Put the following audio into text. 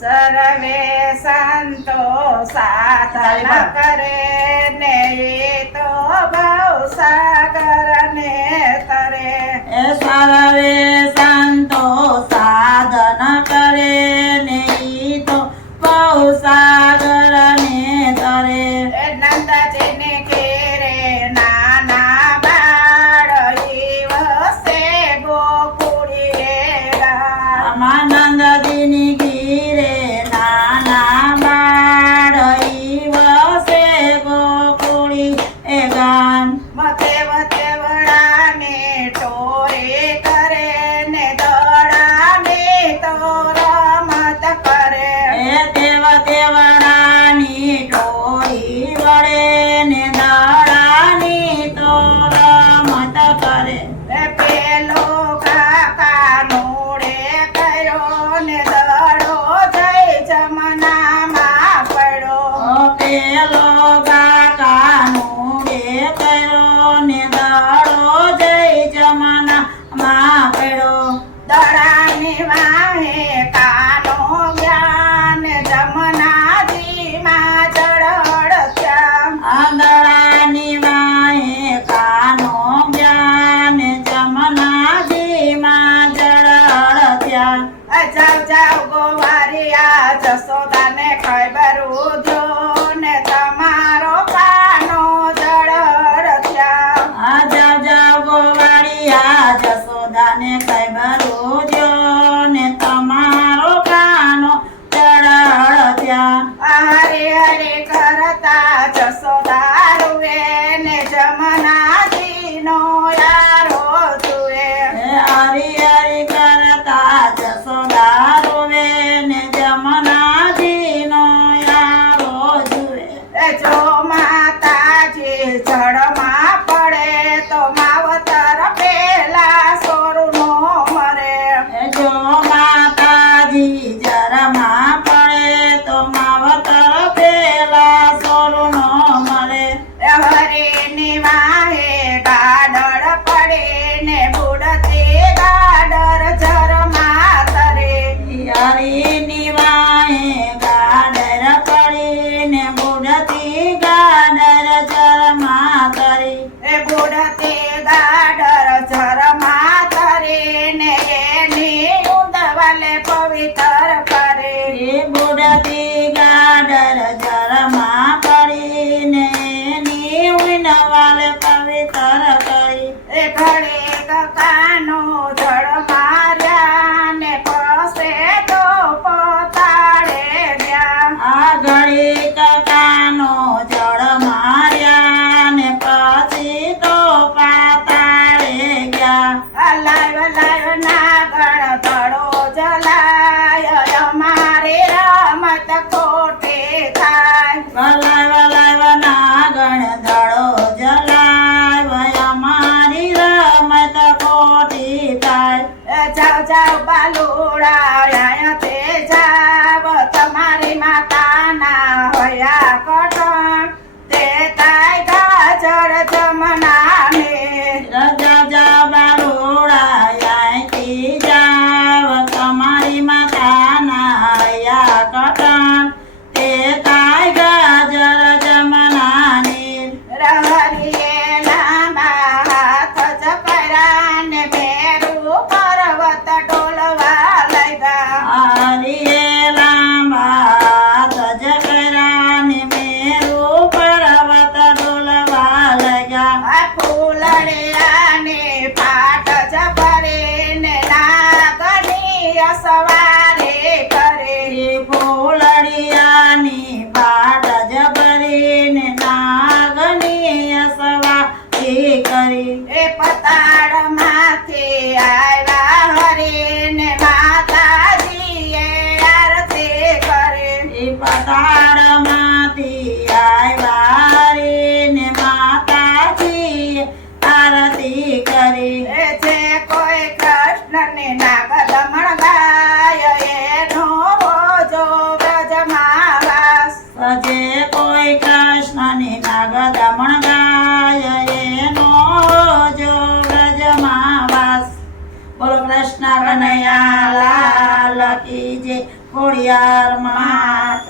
સર્વે સંતો સાધન કરે ને એ તો ભવ સાગર ને તરે. એ સર્વે સંતો સાધન કરે ને ઈ તો બહુ સાગર ને તરે. એ નંદજીને ઘેરે નાના બાળ ઈ વસે ગોકુળી રે ગામ. નંદજીની ગીરે નાના બાળ ઈ વસે ગોકુળી એ ગામ. મથેવ તેવડાને ટોરે કરે ને દડાને તો રમત કરે. એ દેવ દેવડાની ટોળી વળે ને દાડાની તો રમત કરે. એ પેલો કાકા મોડે કર્યો ને દડો જઈ જમનામાં પડ્યો. પેલો કાકાનું બે કર્યો ને દાડો જય જમાનામાં પડ્યો. દડાની વાહે કાનો જ્ઞાન જમનાજીમાં જળહળત્યા. આંધળાની વાહે કાનો જ્ઞાન જમનાજીમાં જળહળત્યા. જાવ જાવ ગોવારિયા જસોદાને ખબર ઉધ્યો ને તમારો કાનો જળહળત્યા. આ જાવ જાવ ગોવાળિયા જશોદાને ખબર ઉધ્યો ને તમારો કાનો જળહળત્યા. હરે હરે કરતા જસોદા રૂએ ને જમનાજીનો યારો જુએ. હરી હરી કરતા જશોદા રોવે ને જમનાજીનો યારો જય ખોડિયાર માત